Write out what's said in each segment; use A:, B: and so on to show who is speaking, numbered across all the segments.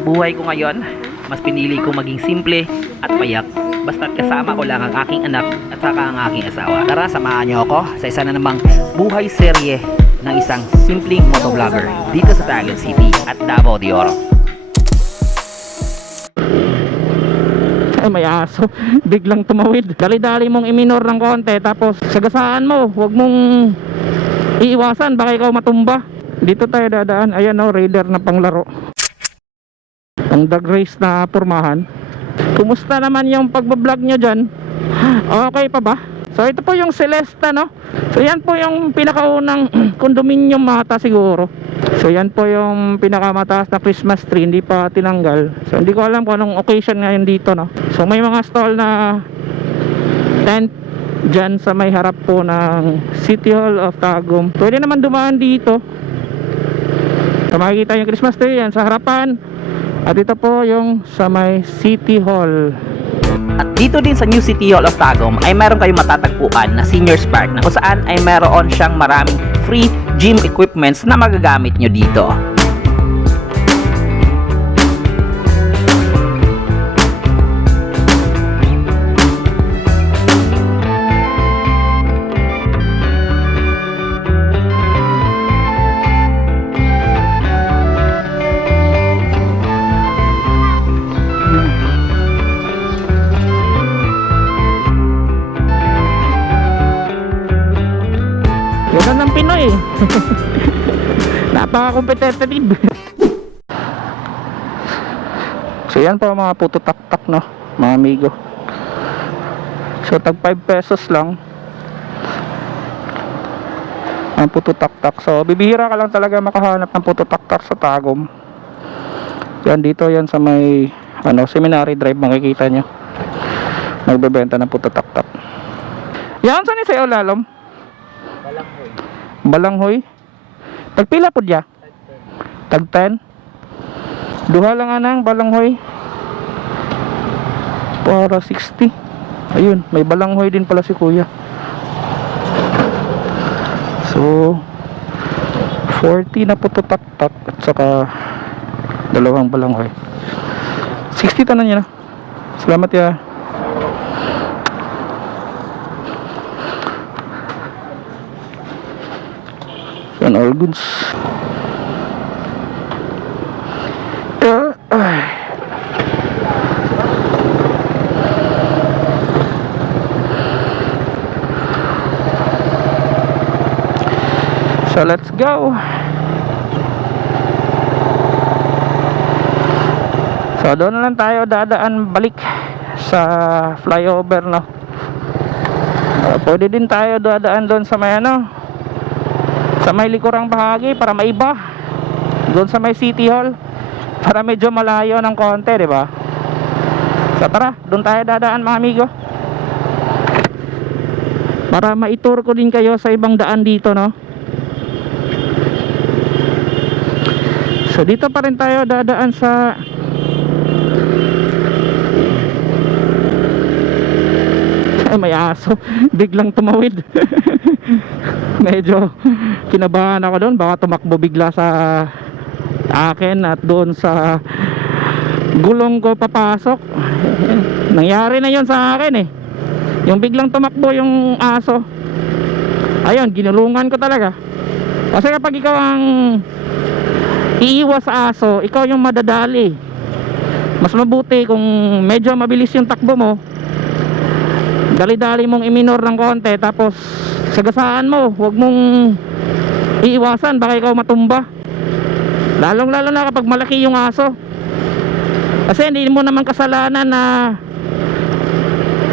A: Buhay ko ngayon, mas pinili ko maging simple at payak. Basta't kasama ko lang ang aking anak at saka ang aking asawa. Tara, samahan niyo ako sa isa na namang buhay serye ng isang simpleng motovlogger dito sa Taguig City at Davao de Oro.
B: Ay, may aso. Biglang tumawid. Dali-dali mong iminor ng konti. Tapos, sagasaan mo. Huwag mong iiwasan. Baka ikaw matumba. Dito tayo dadaan. Ayan o, raider na panglaro. Ang dog race na pormahan. Kumusta naman yung pagbablog nyo dyan? Okay pa ba? So, ito po yung Celesta, no? So, yan po yung pinakaunang condominium mata siguro. So yan po yung pinakamataas na Christmas tree, hindi pa tinanggal. So hindi ko alam kung anong occasion ngayon dito, no. So may mga stall na tent dyan sa may harap po ng City Hall of Tagum. Pwede naman dumaan dito. So makikita yung Christmas tree yan sa harapan. At ito po yung sa may City Hall.
A: At dito din sa New City Hall of Tagum ay meron kayong matatagpuan na Seniors Park na kung saan ay meron siyang maraming free gym equipments na magagamit nyo dito.
B: Napaka-competitive. so yan po mga puto tak-tak no, mga amigo. So tag 5 pesos lang. Ang puto tak-tak. So bibihira ka lang talaga makahanap ng puto tak-tak sa Tagum. Yan dito yan sa may ano, seminary drive makikita nyo. Nagbebenta ng puto tak-tak. Yan saan ni sayo lalom? Balanghoy. Tagpila po diya? Tag 10. Duha lang anang balanghoy. Para 60. Ayun, may balanghoy din pala si kuya. So 40 na po to tak-tak at saka dalawang balanghoy. 60 tanan niya na. Salamat ya. Yan, all goods. So let's go. So doon na lang tayo dadaan balik sa flyover no. Pwede din tayo dadaan doon sa may ano sa may likurang bahagi para maiba. Doon sa may city hall. Para medyo malayo ng konti di ba? So tara doon tayo dadaan mga amigo. Para maitur ko din kayo sa ibang daan dito no? So dito pa rin tayo dadaan sa ay may aso. Biglang tumawid medyo kinabahan ako doon. Baka tumakbo bigla sa akin at doon sa gulong ko papasok. Nangyari na yon sa akin eh. Yung biglang tumakbo yung aso. Ayun ginulungan ko talaga. Kasi kapag ikaw ang iiwas aso ikaw yung madadali. Mas mabuti kung medyo mabilis yung takbo mo dali-dali mong iminor ng konti tapos sagasaan mo huwag mong iiwasan baka ikaw matumba. Lalong lalo na kapag malaki yung aso. Kasi hindi mo naman kasalanan na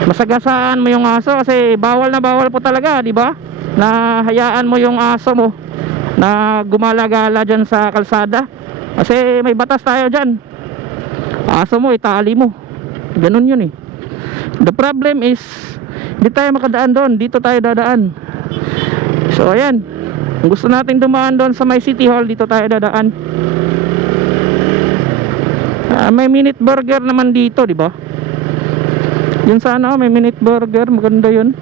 B: masagasaan mo yung aso kasi bawal na bawal po talaga di ba? Na hayaan mo yung aso mo na gumala-gala dyan sa kalsada. Kasi may batas tayo dyan. Aso mo itali mo. Ganun yun eh the problem is hindi tayo makadaan doon. Dito tayo dadaan. So ayan. Kung gusto natin dumaan doon sa may city hall dito tayo dadaan. Ah, may minute burger naman dito di ba? Yun sana oh, may minute burger. Maganda yun.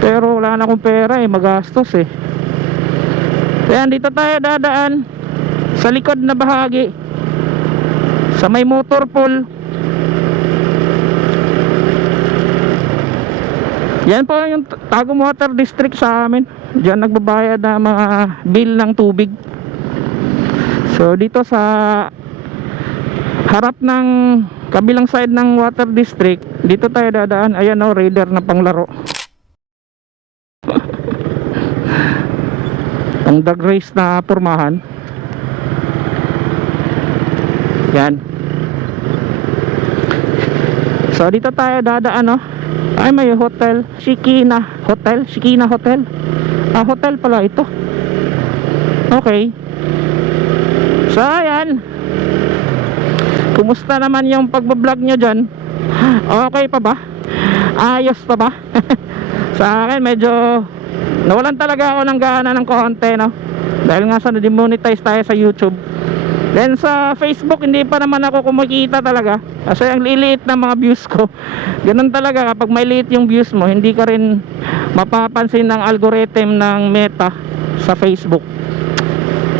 B: Pero wala na akong pera eh. Magastos eh. Ayan, dito tayo dadaan. Sa likod na bahagi. Sa may motor pool yan po yung Tagum Water District sa amin. Diyan nagbabayad ng mga bill ng tubig. So dito sa harap ng kabilang side ng water district dito tayo dadaan. Ayan o raider na panglaro. Ang drag race na pormahan. Yan. So dito tayo dadaan o ay may hotel Shikina Hotel Shikina Hotel ah hotel pala ito okay so ayan Kumusta naman yung pagbablog nyo dyan? Okay pa ba? Ayos pa ba? sa akin medyo nawalan talaga ako ng gana ng konti no? Dahil nga sa demonetize tayo sa YouTube Then sa Facebook hindi pa naman ako kumikita talaga. Kasi ang liliit ng mga views ko. Ganun talaga kapag may liit yung views mo Hindi ka rin mapapansin ng algorithm ng meta sa Facebook.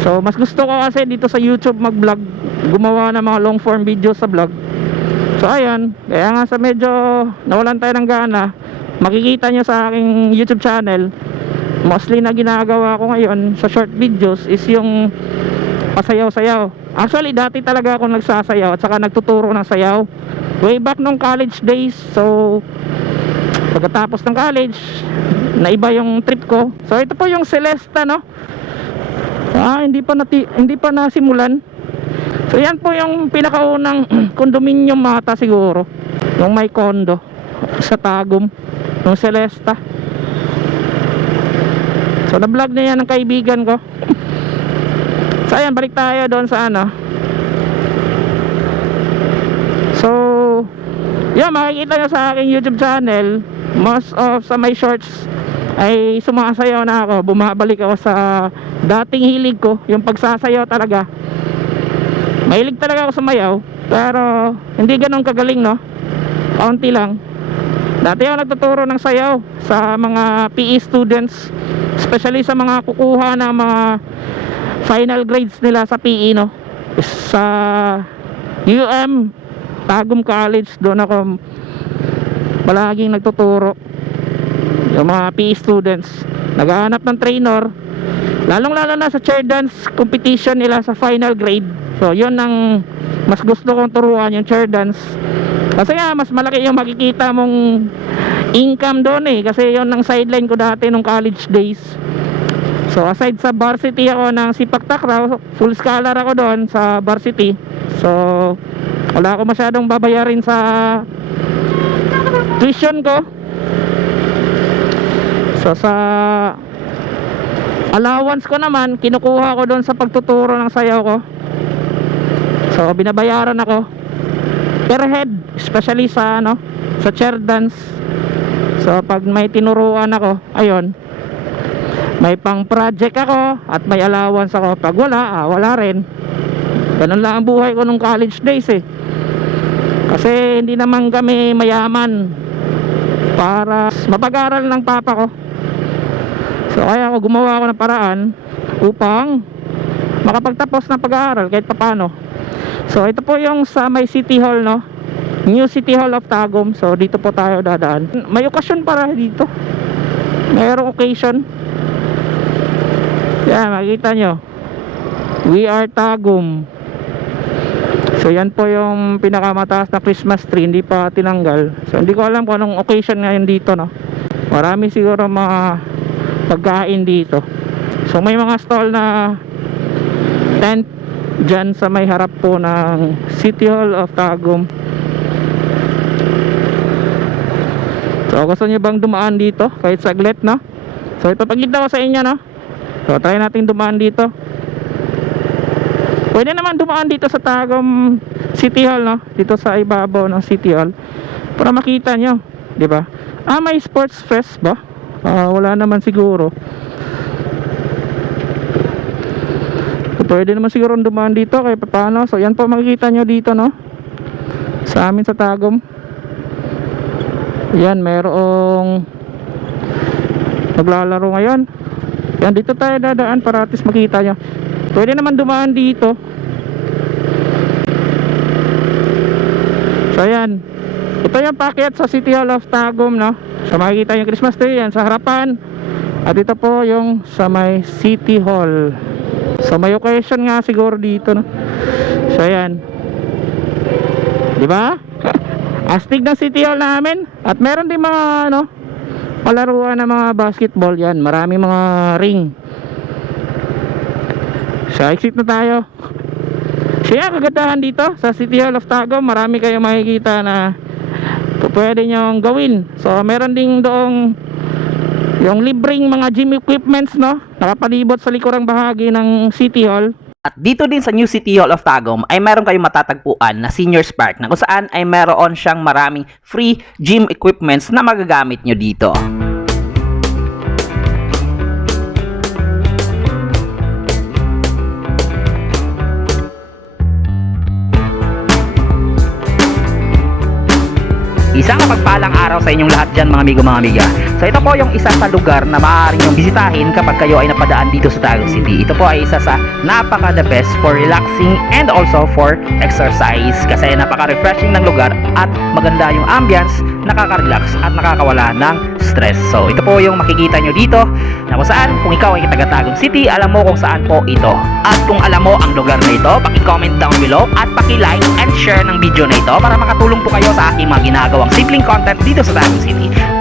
B: So mas gusto ko kasi dito sa YouTube mag-vlog. Gumawa ng mga long form videos sa vlog. So ayan. Kaya nga sa medyo nawalan tayo ng gana Makikita nyo sa aking YouTube channel. Mostly na ginagawa ko ngayon sa short videos Is yung pasayaw-sayaw Actually dati talaga ako nagsasayaw At saka nagtuturo ng sayaw Way back nung college days So pagkatapos ng college Naiba yung trip ko So ito po yung Celesta no Ah, hindi pa nati hindi pa nasimulan. So yan po yung pinakaunang condominium mata siguro. Yung may condo sa Tagum, yung Celesta. So na-vlog na yan ng kaibigan ko. so ayan, balik tayo doon sa ano. So, yan makikita nyo sa aking YouTube channel. Most of sa my shorts ay sumasayaw na ako. Bumabalik ako sa dating hilig ko. Yung pagsasayaw talaga. Mahilig talaga ako sumayaw. Pero hindi ganun kagaling no? Kaunti lang. Dati ako nagtuturo ng sayaw sa mga PE students. Especially sa mga kukuha ng mga final grades nila sa PE no? Sa UM Tagum College doon ako palaging nagtuturo. Yung mga PE students. Naghahanap ng trainer. Lalong lalo na sa chair dance competition nila sa final grade. So yun ang mas gusto kong turuan yung chair dance. Kasi nga mas malaki yung makikita mong income doon eh. Kasi yun ang sideline ko dati nung college days so aside sa varsity ako ng sipak takraw full scholar ako doon sa varsity so wala ako masyadong babayarin sa tuition ko So sa allowance ko naman, kinukuha ko doon sa pagtuturo ng sayaw ko. So binabayaran ako per head, especially sa ano, sa chair dance. So pag may tinuruan ako, ayun. May pang project ako at may allowance ako. Pag wala, ah, wala rin. Ganun lang ang buhay ko nung college days eh. Kasi hindi naman kami mayaman para mapag-aral ng papa ko. So kaya ako gumawa ako ng paraan upang makapagtapos ng pag-aaral kahit papano. So ito po yung sa may City Hall no. New City Hall of Tagum. So dito po tayo dadaan. May okasyon para dito. Mayroong occasion. Yan makikita nyo. We are Tagum. So yan po yung pinakamataas na Christmas tree hindi pa tinanggal. So hindi ko alam kung anong occasion ngayon dito no. Marami siguro mga pagkain dito. So may mga stall na tent dyan sa may harap po ng City Hall of Tagum. So gusto nyo bang dumaan dito kahit saglit no? So ipapakita ko sa inyo no. So try natin dumaan dito. Pwede naman dumaan dito sa Tagum City Hall no, dito sa ibabaw ng City Hall para makita nyo, 'di ba? Ah, may sports fest ba? Ah, wala naman siguro. So, pwede naman siguro dumaan dito kahit paano. So yan po makikita nyo dito no. Sa amin sa Tagum. Yan, merong naglalaro ngayon. Yan, dito tayo dadaan para at least makita nyo. Pwede naman dumaan dito. So yan. Ito yung packet sa City Hall of Tagum, no? So makikita yung Christmas tree yan sa harapan. At ito po yung sa may City Hall. So may occasion nga siguro dito, no? So yan. Di ba? Astig ng City Hall namin. At meron din mga ano, palaruan ng mga basketball yan. Marami mga ring. So exit na tayo. Kaya kagandahan dito sa City Hall of Tagum, marami kayong makikita na pwede nyong gawin. So meron ding doong yung libreng mga gym equipments no, nakapalibot sa likurang bahagi ng City Hall.
A: At dito din sa New City Hall of Tagum ay meron kayong matatagpuan na Seniors Park na kung saan ay meron siyang maraming free gym equipments na magagamit nyo dito. Isang mapagpalang araw sa inyong lahat dyan mga amigo mga amiga. So ito po yung isa sa lugar na maaari nyong bisitahin kapag kayo ay napadaan dito sa Taguig City. Ito po ay isa sa napaka the best for relaxing and also for exercise kasi napaka refreshing ng lugar at maganda yung ambience, nakaka-relax at nakakawala ng stress. So ito po yung makikita nyo dito na kung saan kung ikaw ay taga Tagum City, alam mo kung saan po ito. At kung alam mo ang lugar na ito, paki-comment down below at paki-like and share ng video na ito para makatulong po kayo sa aking mga ginagawang simpleng content dito sa Tagum City.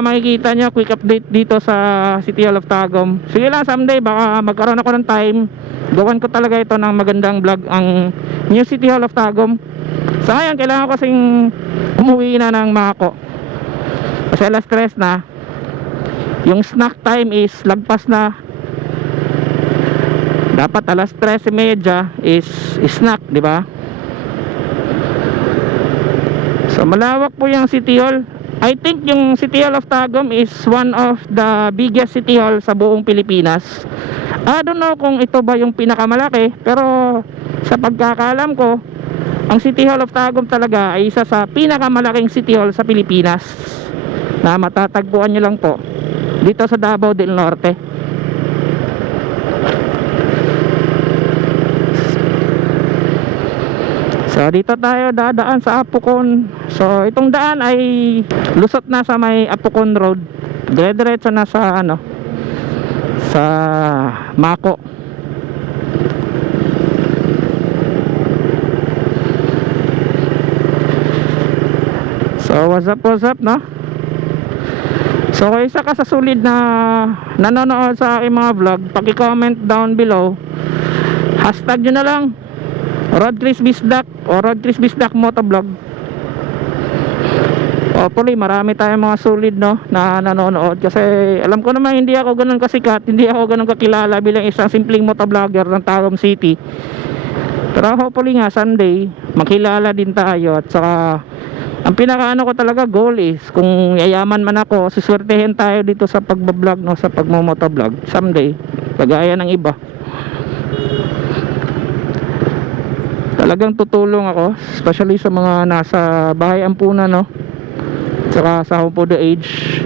B: So, ang makikita nyo, quick update dito sa City Hall of Tagum. Sige lang, someday baka magkaroon ako ng time. Gawan ko talaga ito ng magandang vlog ang New City Hall of Tagum. Sa ngayon, kailangan ko kasing umuwi na ng Mako. Kasi alas stress na. Yung snack time is lagpas na. Dapat alas 13.30 is, is snack, di ba? So malawak po yung City Hall. I think yung City Hall of Tagum is one of the biggest City Hall sa buong Pilipinas. I don't know kung ito ba yung pinakamalaki, pero sa pagkakaalam ko, ang City Hall of Tagum talaga ay isa sa pinakamalaking City Hall sa Pilipinas na matatagpuan nyo lang po dito sa Davao del Norte. So dito tayo dadaan sa Apukon. So itong daan ay lusot na sa may Apukon Road. Dire-diretso na sa ano sa Mako. So what's up what's up no? So isa ka sa sulit na nanonood sa aking mga vlog, paki-comment down below. Hashtag nyo na lang Rod Chris Bisdak o Rod Chris Bisdak Motovlog. Hopefully marami tayong mga solid no na nanonood. Kasi alam ko naman hindi ako ganun kasikat hindi ako ganun kakilala bilang isang simpleng motovlogger ng Tagum City. Pero hopefully nga Sunday makilala din tayo. At saka ang pinakaano ko talaga goal is kung yayaman man ako suswertehin tayo dito sa pagbablog no sa pagmomotovlog. Someday kagaya ng iba talagang tutulong ako especially sa mga nasa bahay ampunan no? Saka sa home for the age.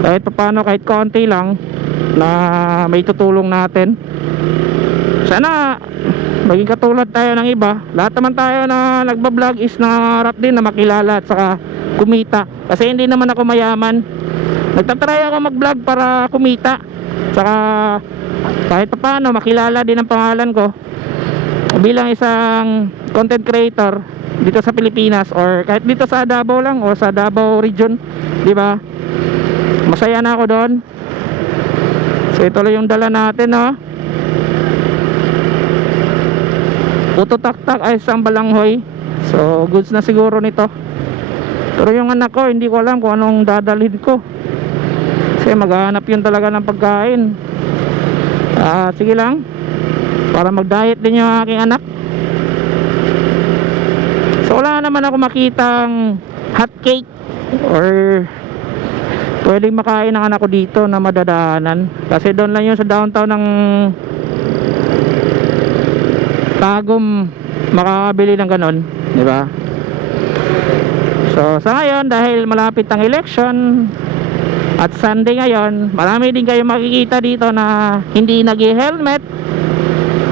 B: Kahit paano kahit konti lang na may tutulong natin. Sana maging katulad tayo ng iba. Lahat naman tayo na nagbablog is nangarap din na makilala at saka kumita. Kasi hindi naman ako mayaman. Nagtatry ako mag-vlog para kumita. Saka kahit paano makilala din ang pangalan ko bilang isang content creator dito sa Pilipinas or kahit dito sa Davao lang o sa Davao region, di ba? Masaya na ako doon. So ito lang yung dala natin, no? Puto taktak ay isang balanghoy. So goods na siguro nito. Pero yung anak ko, hindi ko alam kung anong dadalhin ko. Kasi maghahanap yun talaga ng pagkain. Ah, sige lang para mag-diet din yung aking anak. So wala naman ako makitang hot cake or pwedeng makain ng anak ko dito na madadaanan. Kasi doon lang yun sa downtown ng Tagum makakabili ng ganon, di ba? So sa ngayon dahil malapit ang election at Sunday ngayon, marami din kayo makikita dito na hindi nag-helmet,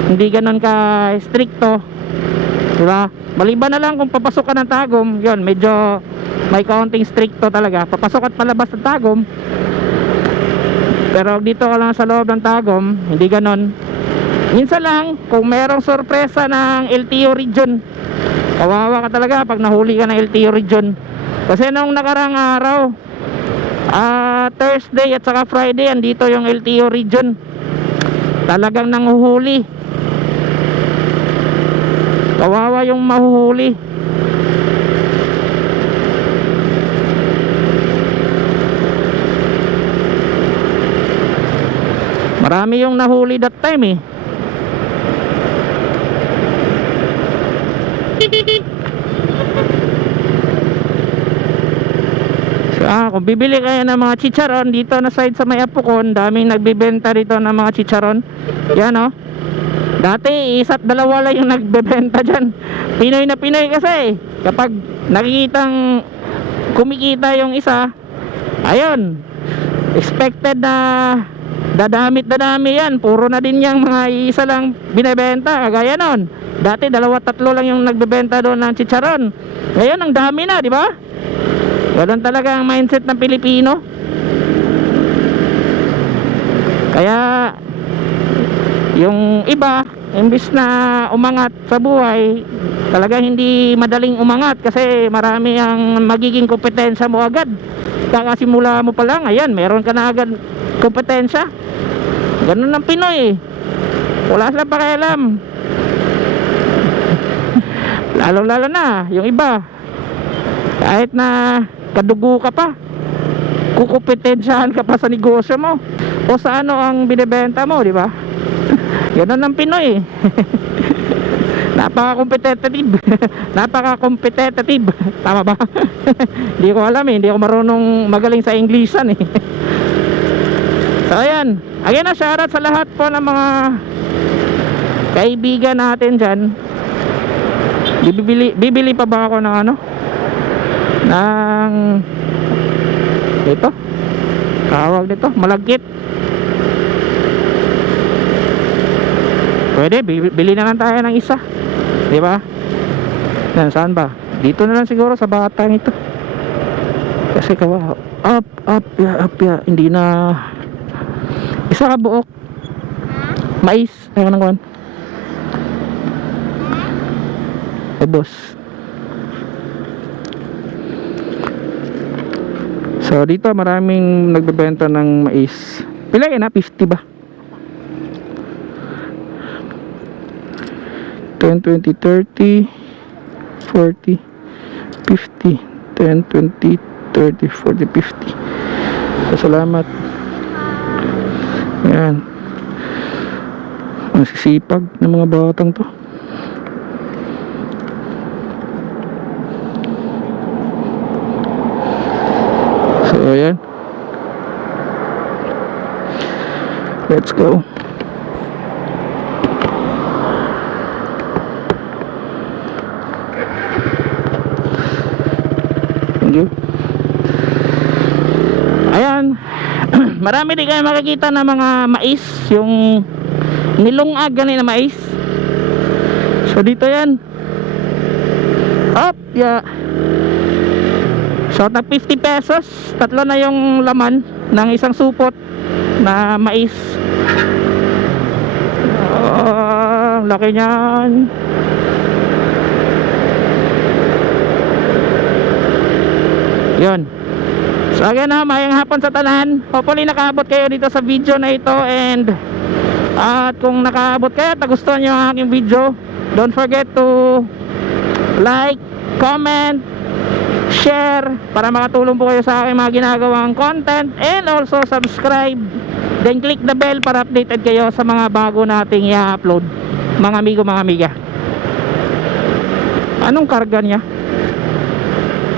B: hindi ganon ka stricto, di ba? Maliban na lang kung papasok ka ng Tagum, yon medyo may kaunting stricto talaga. Papasok at palabas ng Tagum. Pero dito ka lang sa loob ng Tagum, hindi ganon. Minsan lang, kung merong sorpresa ng LTO region, kawawa ka talaga pag nahuli ka ng LTO region. Kasi nung nakarang araw, ah Thursday at saka Friday, andito yung LTO region. Talagang nanguhuli. Kawawa yung mahuhuli. Marami yung nahuli that time eh. Ah, kung bibili kayo ng mga chicharon dito na side sa may Apukon, daming nagbebenta dito ng mga chicharon. Yan oh. Dati isa't dalawa lang yung nagbebenta dyan. Pinoy na Pinoy kasi. Kapag nakikitang kumikita yung isa, ayun, expected na dadamit dadami yan. Puro na din yung mga isa lang binebenta. Kagaya nun. Dati dalawa tatlo lang yung nagbebenta doon ng chicharon. Ngayon ang dami na, di ba? Ganun talaga ang mindset ng Pilipino. Kaya yung iba, imbis na umangat sa buhay, talaga hindi madaling umangat kasi marami ang magiging kompetensya mo agad. Kakasimula mo pa lang, ayan, meron ka na agad kompetensya. Ganun ang Pinoy. Wala silang pakialam. Lalo-lalo na, yung iba. Kahit na kadugo ka pa, kukumpetensyahan ka pa sa negosyo mo o sa ano ang binebenta mo, di ba? Ganun ang Pinoy. Napaka-competitive. Napaka-competitive. Tama ba? Hindi ko alam eh. Hindi ako marunong magaling sa Englishan eh. so ayan. Again na shoutout sa lahat po ng mga kaibigan natin dyan. Bibili, bibili pa ba ako ng ano? Ng ito? Tawag nito? Malagkit. Pwede, bi- bili na lang tayo ng isa. Di ba? Yan, saan ba? Dito na lang siguro sa batang ito. Kasi kawa, up, up, ya, up, ya. Hindi na, isa ka buok. Mais, ayun ang kwan. Eh, boss. So, dito maraming nagbebenta ng mais. Pila yan ha? 50 ba? 10, 20, 30, 40, 50, 10, 20, 30, 40, 50. So, salamat. Yan. Ang sisipag ng mga batang to. So, ayan. Let's go. Ayan. Marami din kayo makikita na mga mais, yung nilungag ganun na mais. So dito yan. Up, yeah. So tag 50 pesos, tatlo na yung laman ng isang supot na mais. Ah, laki niyan. Yun. So again ha, mayang hapon sa tanan. Hopefully nakaabot kayo dito sa video na ito and at kung nakaabot kayo at nagustuhan nyo ang aking video, don't forget to like, comment, share para makatulong po kayo sa aking mga ginagawang content and also subscribe. Then click the bell para updated kayo sa mga bago nating i-upload. Mga amigo mga amiga. Anong karga niya?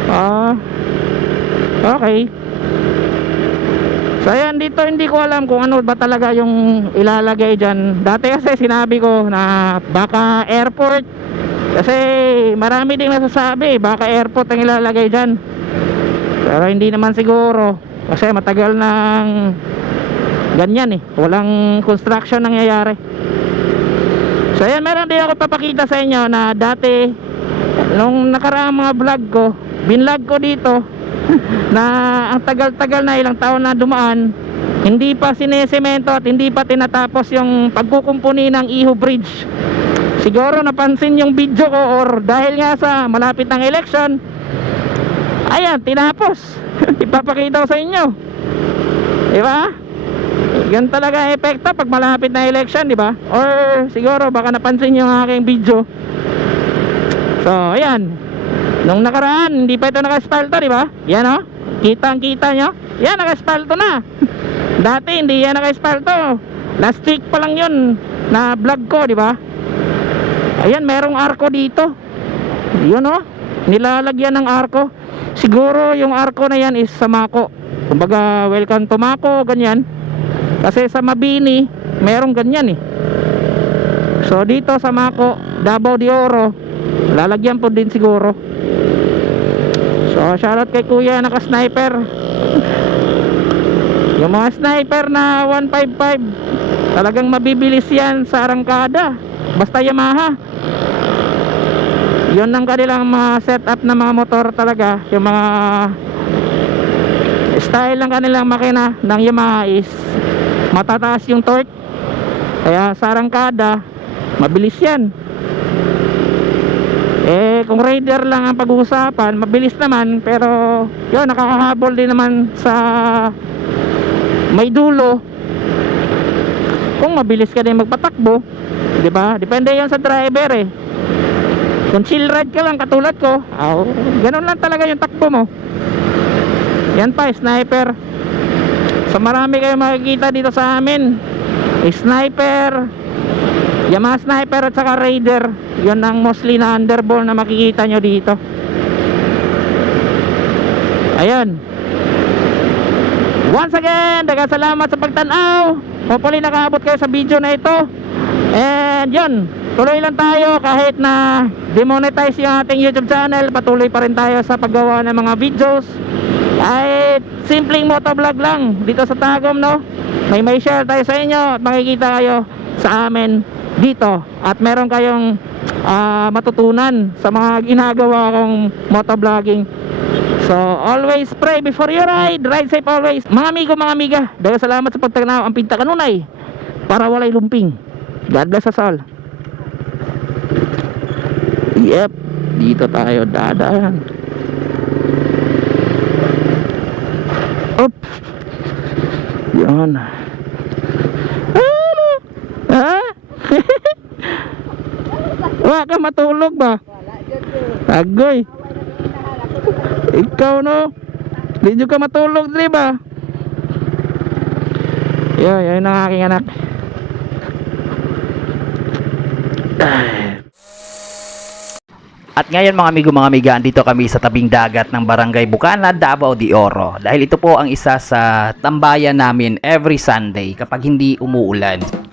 B: Ah, okay. So ayan, dito hindi ko alam kung ano ba talaga yung ilalagay dyan. Dati kasi sinabi ko na baka airport. Kasi marami ding nasasabi, baka airport ang ilalagay dyan. Pero hindi naman siguro. Kasi matagal nang ganyan eh. Walang construction nangyayari. So ayan, meron din ako papakita sa inyo na dati nung nakaraang mga vlog ko, binlog ko dito na ang tagal-tagal na ilang taon na dumaan hindi pa sinesemento at hindi pa tinatapos yung pagkukumpuni ng Iho Bridge. Siguro napansin yung video ko or dahil nga sa malapit ng election ayan tinapos. Ipapakita ko sa inyo. Di ba? Yan talaga epekto pag malapit na election di ba? Or siguro baka napansin yung aking video. So ayan Nung nakaraan, hindi pa ito naka-espalto, di ba? Yan o. Kita ang kita nyo. Yan, naka-espalto na. Dati, hindi yan naka-espalto. Last week pa lang yun na vlog ko, di ba? Ayan, merong arko dito. Yun o. Nilalagyan ng arko. Siguro yung arko na yan is sa Mako. Kumbaga, welcome to Mako, ganyan. Kasi sa Mabini, merong ganyan eh. So, dito sa Mako, Davao de Oro, lalagyan po din siguro. So, shoutout kay kuya naka-sniper. Yung mga sniper na 155, talagang mabibilis yan sa arangkada. Basta Yamaha. Yun ang kanilang mga setup na mga motor talaga. Yung mga style ng kanilang makina ng Yamaha is matataas yung torque. Kaya sa arangkada, mabilis yan. Eh, kung raider lang ang pag-uusapan, mabilis naman, pero yun, nakakahabol din naman sa may dulo. Kung mabilis ka din magpatakbo, 'di ba? Depende 'yan sa driver eh. Kung chill ride ka lang katulad ko, aw, ganun lang talaga yung takbo mo. Yan pa, sniper. So marami kayong makikita dito sa amin. Sniper, Yamaha Sniper at saka Raider. Yun ang mostly na underball na makikita nyo dito. Ayun once again salamat sa pagtanaw. Hopefully nakaabot kayo sa video na ito. And yun tuloy lang tayo kahit na demonetize yung ating youtube channel. Patuloy pa rin tayo sa paggawa ng mga videos. Kahit simpleng motovlog lang dito sa Tagum no? May may share tayo sa inyo at makikita kayo sa amin dito. At meron kayong ah, matutunan sa mga ginagawa kong motovlogging. So always pray before you ride. Ride safe always. Mga amigo mga amiga dahil salamat sa pagtanaw ang pinta kanunay para walay lumping. God bless us all. Yep dito tayo dadaan. Up yan ano ha Wa ka matulog ba? Agoy. Ikaw no. Di ka matulog, di ba? Yo, yun ang aking anak.
A: At ngayon mga amigo mga amiga, andito kami sa tabing dagat ng Barangay Bukana, Davao de Oro. Dahil ito po ang isa sa tambayan namin every Sunday kapag hindi umuulan.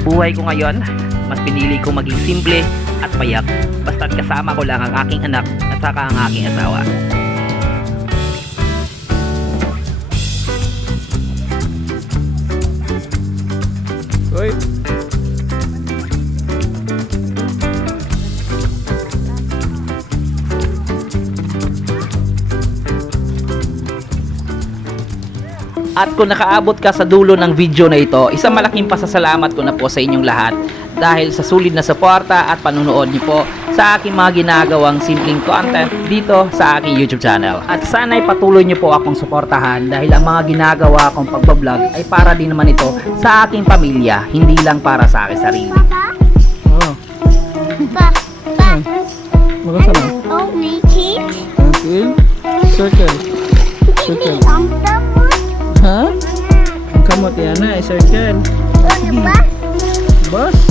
A: Sa buhay ko ngayon, mas pinili ko maging simple at payak basta't kasama ko lang ang aking anak at saka ang aking asawa. At kung nakaabot ka sa dulo ng video na ito, isang malaking pasasalamat ko na po sa inyong lahat dahil sa sulit na suporta at panunood niyo po sa aking mga ginagawang simpleng content dito sa aking YouTube channel. At sana'y patuloy niyo po akong suportahan dahil ang mga ginagawa kong pagbablog ay para din naman ito sa aking pamilya, hindi lang para sa aking sarili.
B: Oh,
C: Papa, Papa,
B: magkasa na.
C: oh, it.
B: Okay. Circle. Ha? Kamot yan na, isarkan.
C: Oh, yung bus. Bus?